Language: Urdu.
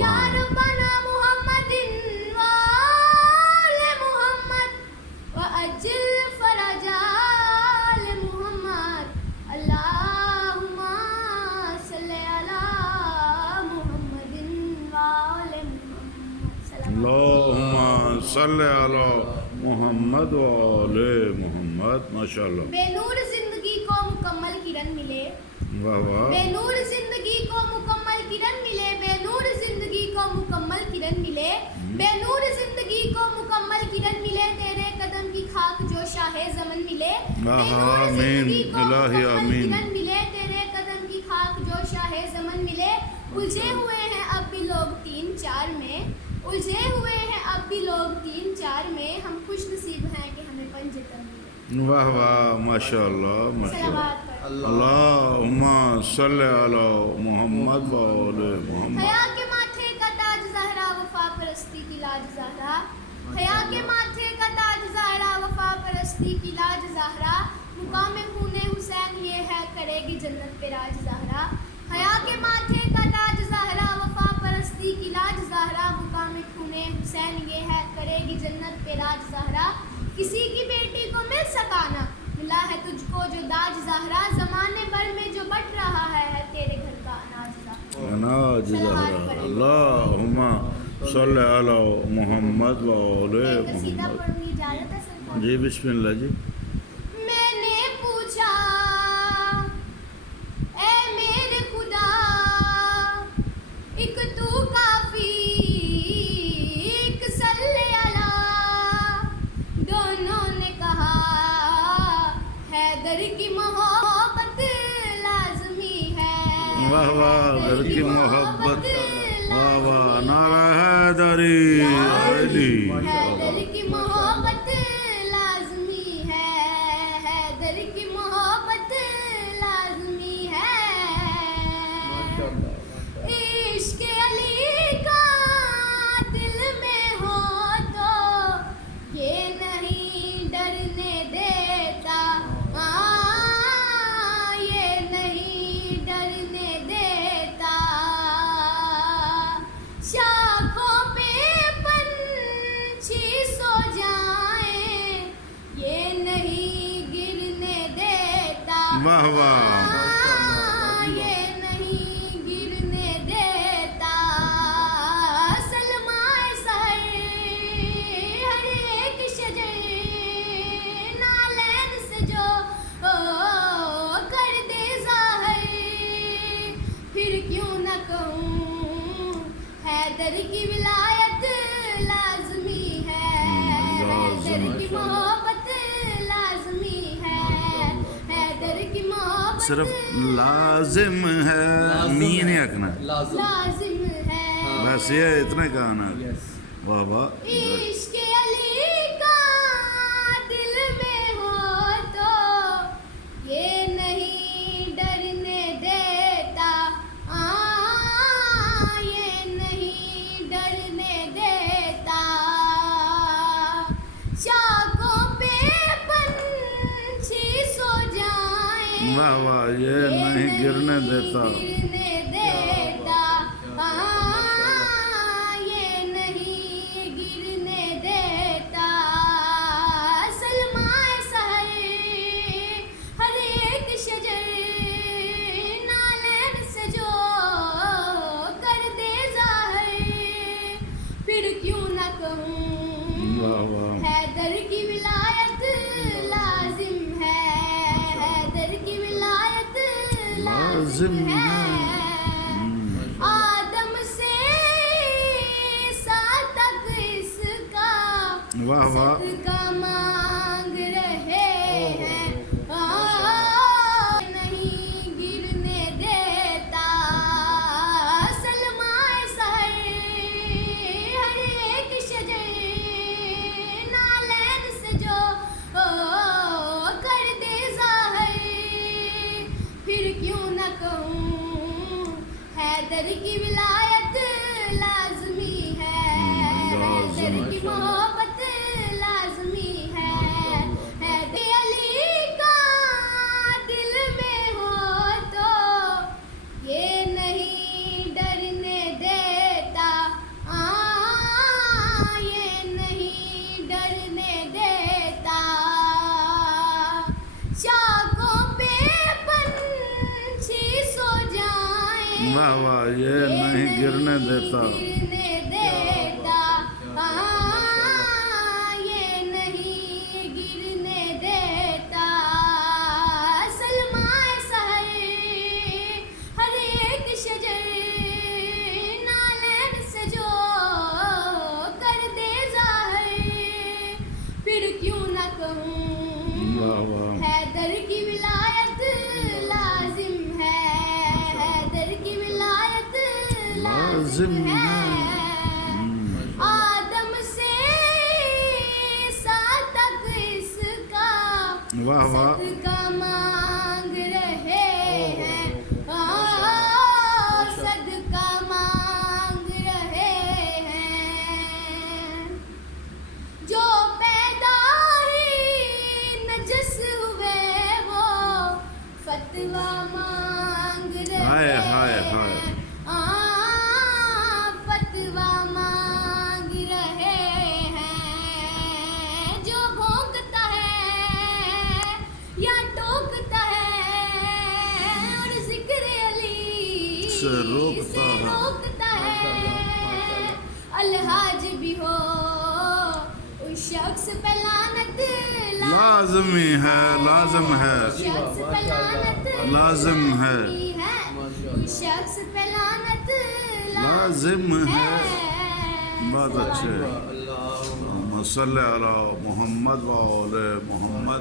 یا ربنا محمد وآل محمد وعجل فرج آل محمد اللہم صلی علی محمد وآل محمد. اللہم صلی علی محمد وآل محمد. ماشاء اللہ. بے نور زندگی کو مکمل کرن ملے. واہ واہ. بے نور زندگی کو مکمل کرن ملے. بے نور زندگی کو مکمل کرن ملے. بے نور زندگی کو مکمل کرن ملے. تیرے قدم کی خاک جو شاہ زمن ملے. بے نور زندگی کو مکمل کرن ملے. تیرے قدم کی خاک جو شاہ زمن ملے. الجھے ہوئے ہیں اب بھی لوگ تین چار میں. الجھے ہوئے ہیں اب بھی لوگ تین چار میں. ہم خوش نصیب ہیں کہ ہمیں پنجتن ملے. واہ واہ. ماشاء اللہ ماشاء اللہ. صلوات پڑھ. اللہم صلی علی محمد وآل محمد. حیا کے ماتھے کا تاج زہرا وفا پرستی کی لاج زہرا. حیا کے ماتھے کا تاج زہرا وفا پرستی کی لاج زہرا. مقام خون حسین یہ ہے کرے گی جنت پہ راج زہرا. حیا کے ماتھے کا تاج زہرا وفا پرستی کی لاج زہرا. مقام خون حسین یہ ہے کرے گی جنت پہ راج زہرا. کسی کی بیٹی کو مل سکانا ملا ہے تجھ کو جو داج زہرا. زمانے بھر میں جو بٹ رہا ہے تیرے گھر کا اناج زہرا. اناج زہرا. اللہم صلی علی محمد وآل قصیدہ محمد. پڑھنے کی اجازت ہے سر؟ جی بسم اللہ جی. میں نے پوچھا اے میرے خدا ایک تو کافی ایک صلی علی. دونوں نے کہا حیدر کی محبت لازمی ہے. واہ واہ. گھر کی محبت. واہ واہ. نعرہ حیدری. حیدر کی محبت لازمی ہے. حیدر کی محبت لازمی ہے. عشق علی کا دل میں ہو تو یہ نہیں ڈرنے دیتا. یہ نہیں ڈرنے دیتا. شاخوں پہ پنچھی سو جائیں یہ نہیں گرنے دیتا. واہ واہ. یہ نہیں گرنے دیتا. سلمائے سحر ہر ایک شجر نالین سے جو کر دے ظاہر. پھر کیوں نہ کہوں حیدر کی ولایت لازمی ہے. حیدر کی محبت لازمی ہے. حیدر کی محبت صرف لازم ہے. می نہیں آکھنا. لازم ہے. بس یہ اتنا کہنا. واہ واہ. عشق علی کا دل میں ہو تو یہ نہیں ڈرنے دیتا. یہ نہیں ڈرنے دیتا. شاخوں پہ پنچھی سو جائیں واہ واہ. یہ نہیں گرنے دیتا. گرنے دیتا. یہ نہیں گرنے دیتا. سلمائے سحر ہر ایک شجر نالین سے جو کر دے ظاہر. پھر کیوں نہ کہوں واہ واہ. حیدر کی ولایت لازم ہے. حیدر کی ولایت لازم ہے. آدم سے عیسیٰ تک اس کا واہ واہ. صدقہ مانگ رہے ہیں. نہیں گرنے دیتا. سلمائے سحر ہر ایک شجر نالین سے جو کر دے ظاہر. پھر کیوں نہ کہوں حیدر کی ولایت لازمی ہے. حیدر کی محبت لازمی ہے. واہ واہ یہ نہیں گرنے دیتا گرنے دیتا یہ نہیں گرنے دیتا سلمائے سحر ہر ایک شجر نالین سے جو کر دے ظاہر پھر کیوں نہ کہوں واہ واہ حیدر کی ولایت لازم ہے حیدر کی ولایت لازم ہے آدم سے سات تک اس کا واہ واہ صدقہ مانگ رہے ہیں صدقہ مانگ رہے ہیں جو پیدا ہی نجس ہوئے وہ فتویٰ مانگ رہے ہائے ہائے ہائے ہیں فتویٰ مانگ رہے ہیں جو بھونکتا ہے یا ٹوکتا ہے اور ذکر علی سے روکتا ہے روکتا ہے الحاج بھی ہو اس شخص پہ لعنت لازمی ہے لازم ہے شخص پہ لعنت لازم ہے اس شخص پہ لعنت لازم ہے بہت اچھے اللہ صلی علی محمد و آل محمد